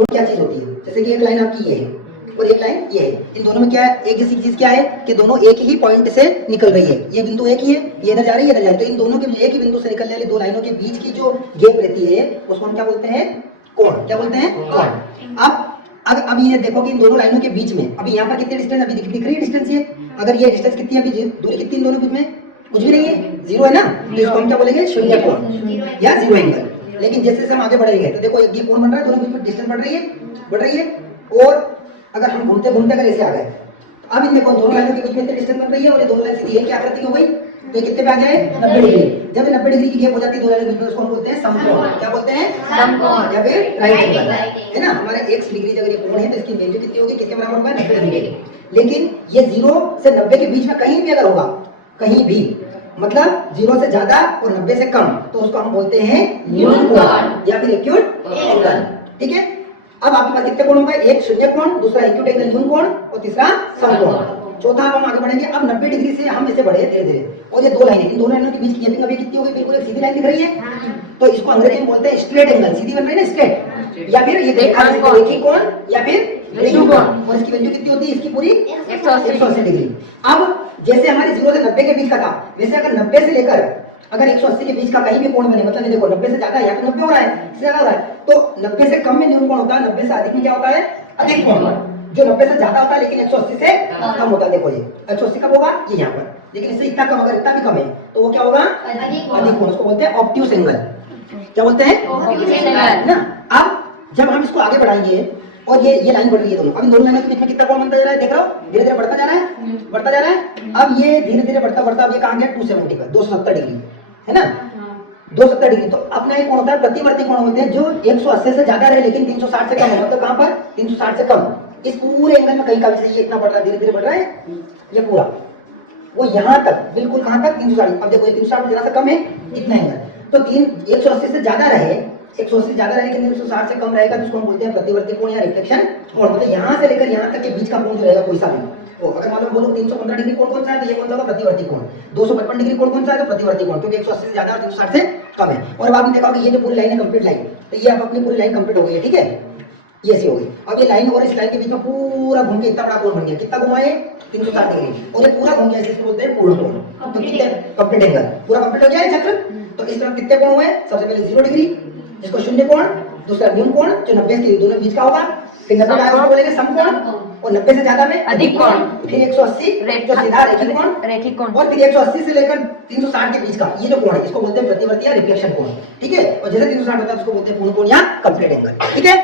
कोण क्या चीज होती है। जैसे कि एक लाइन आपकी ये है और एक लाइन ये है, इन दोनों में क्या है, एक जैसी चीज क्या है कि दोनों एक ही पॉइंट से निकल रही है, ये बिंदु एक ही है, ये इधर जा रही है इधर जा रही है, तो इन दोनों के एक ही बिंदु से निकलने वाली दो लाइनों के बीच की जो गैप रहती है उसको हम क्या बोलते हैं, कोण। क्या बोलते हैं, कोण। अब ये देखो कि इन दोनों लाइनों के बीच में अभी यहाँ पर कितनी डिस्टेंस अभी दिख रही है, डिस्टेंस ये, अगर ये डिस्टेंस कितनी है अभी, दूरी कितनी इन दोनों के बीच में, कुछ भी नहीं है, जीरो है ना, तो इसको हम क्या बोलेंगे, शून्य कोण या जीरो एंगल। लेकिन जैसे जैसे हम आगे बढ़ेंगे तो देखो ये कोण बन रहा है, दोनों के बीच में डिस्टेंस बढ़ रही है, और अगर हम घूमते घूमते अगर ऐसे आ गए, अब इन देखो दोनों लाइनों के बीच में इतनी डिस्टेंस बन रही है और ये दोनों लाइन सीधी एक आकृति हो गई, तो ये कितने पे आ गए, 90 डिग्री। जब 90 डिग्री की गैप हो जाती है दो लाइनों के बीच में, उसको हम बोलते हैं समकोण। क्या बोलते हैं, समकोण या फिर राइट एंगल, है ना। हमारे x डिग्री अगर ये कोण है तो इसकी वैल्यू कितनी होगी, किसके बराबर होगा, 90 डिग्री। लेकिन ये 0 से 90 के बीच में कहीं भी अगर होगा, कहीं भी मतलब 0 से ज्यादा और 90 से कम, तो उसको हम बोलते हैं न्यून कोण या फिर एक्यूट एंगल। ठीक है, अब आपके पास कितने कोण होंगे, एक शून्य कोण, दूसरा एक्यूट एंगल न्यून कोण और तीसरा समकोण। चौथा अब हम आगे बढ़ेंगे, अब 90 डिग्री से हम ऐसे बढ़े धीरे धीरे, और ये दो लाइनें, इन दोनों लाइनों के बीच की गैपिंग अभी कितनी हो गई, बिल्कुल एक सीधी लाइन दिख रही है, तो इसको अंग्रेजी में बोलते हैं स्ट्रेट एंगल। सीधी बन रही है ना, स्ट्रेट, या फिर ये एक ही कोण या फिर एक कोण, और इसकी वैल्यू कितनी होती है, इसकी पूरी 180 डिग्री। अब जैसे हमारे 0 से 90 के बीच का था, वैसे अगर 90 से लेकर अगर 180 के बीच का कहीं भी कोण बने, मतलब ये देखो 90 से ज्यादा है या तो 90 हो रहा है, इससे ज्यादा हो रहा है, तो 90 से कम में न्यून कोण होता है, 90 से अधिक में क्या होता है, अधिक कोण। जो 90 से ज्यादा होता है लेकिन 180 से कम होता है, देखो ये 180 कब होगा, ये यहाँ पर, लेकिन इससे इतना कम, अगर इतना भी कम है तो वो क्या होगा, अधिक कोण। उसको बोलते हैं ऑब्ट्यूस एंगल। क्या बोलते हैं, ऑब्ट्यूस एंगल ना। अब जब हम इसको आगे बढ़ाएंगे और ये लाइन बढ़ रही है दोनों, अब इन दोनों लाइनों के बीच में कितना कोण बनता जा रहा है, देख रहे हो, धीरे धीरे बढ़ता जा रहा है, बढ़ता जा रहा है। अब ये धीरे धीरे बढ़ता बढ़ता अब ये कहां गया, 270 पर, 270 डिग्री, है ना, 270 डिग्री। तो अपना एक कोण होता है प्रतिवर्ती कोण बोलते हैं, जो 180 से ज्यादा रहे लेकिन 360 से कम हो, मतलब कहां पर, 360 से कम। इस पूरे एंगल में कहीं का भी ये इतना बढ़ रहा है, धीरे धीरे बढ़ रहा है, ये पूरा वो यहां तक, बिल्कुल कहां तक, 360। अब देखो ये 360 में जरा सा कम है, इतना एंगल, तो 180 से ज्यादा रहे, 180 से ज्यादा रहे लेकिन 360 से कम रहेगा, तो उसको हम बोलते हैं प्रतिवर्ती कोण या रिफ्लेक्शन कोण। मतलब यहां से लेकर यहां तक के बीच का कोण जो रहेगा कोई सा भी, तो अगर मान लो बोलो 315 डिग्री कोण कौन सा है, तो ये कौन सा होगा, प्रतिवर्ती कोण। 255 डिग्री कोण कौन सा है, तो प्रतिवर्ती कोण, क्योंकि 180 से ज्यादा और 360 से कम है। और अब आपने देखा होगा ये जो पूरी लाइन है कंप्लीट लाइन, तो ये अब अपनी पूरी लाइन कंप्लीट हो गई है, ठीक है, ये ऐसी हो गई। अब ये लाइन और इस लाइन के बीच में पूरा घूम के इतना बड़ा कोण बन गया, कितना घुमाए, 360 डिग्री, और ये पूरा घूम गया, इसको बोलते हैं पूर्ण कोण। तो कितने कंप्लीट एंगल पूरा कंप्लीट हो गया है चक्र। तो इस तरह कितने कोण हुए, सबसे पहले 0 डिग्री जिसको शून्य कोण, दूसरा न्यून कोण जो 90 के दोनों बीच का होगा, फिर 90 का इसको बोलेंगे समकोण, और 90 से ज्यादा में अधिक कोण, फिर 180 जो सीधा रैखिक कोण, और फिर 180 से लेकर 360 के बीच का ये जो कोण है इसको बोलते हैं प्रतिवर्ती या रिफ्लेक्शन कोण। ठीक है, और जैसे 360 होता है उसको बोलते हैं पूर्ण कोण या कंप्लीट एंगल। ठीक है।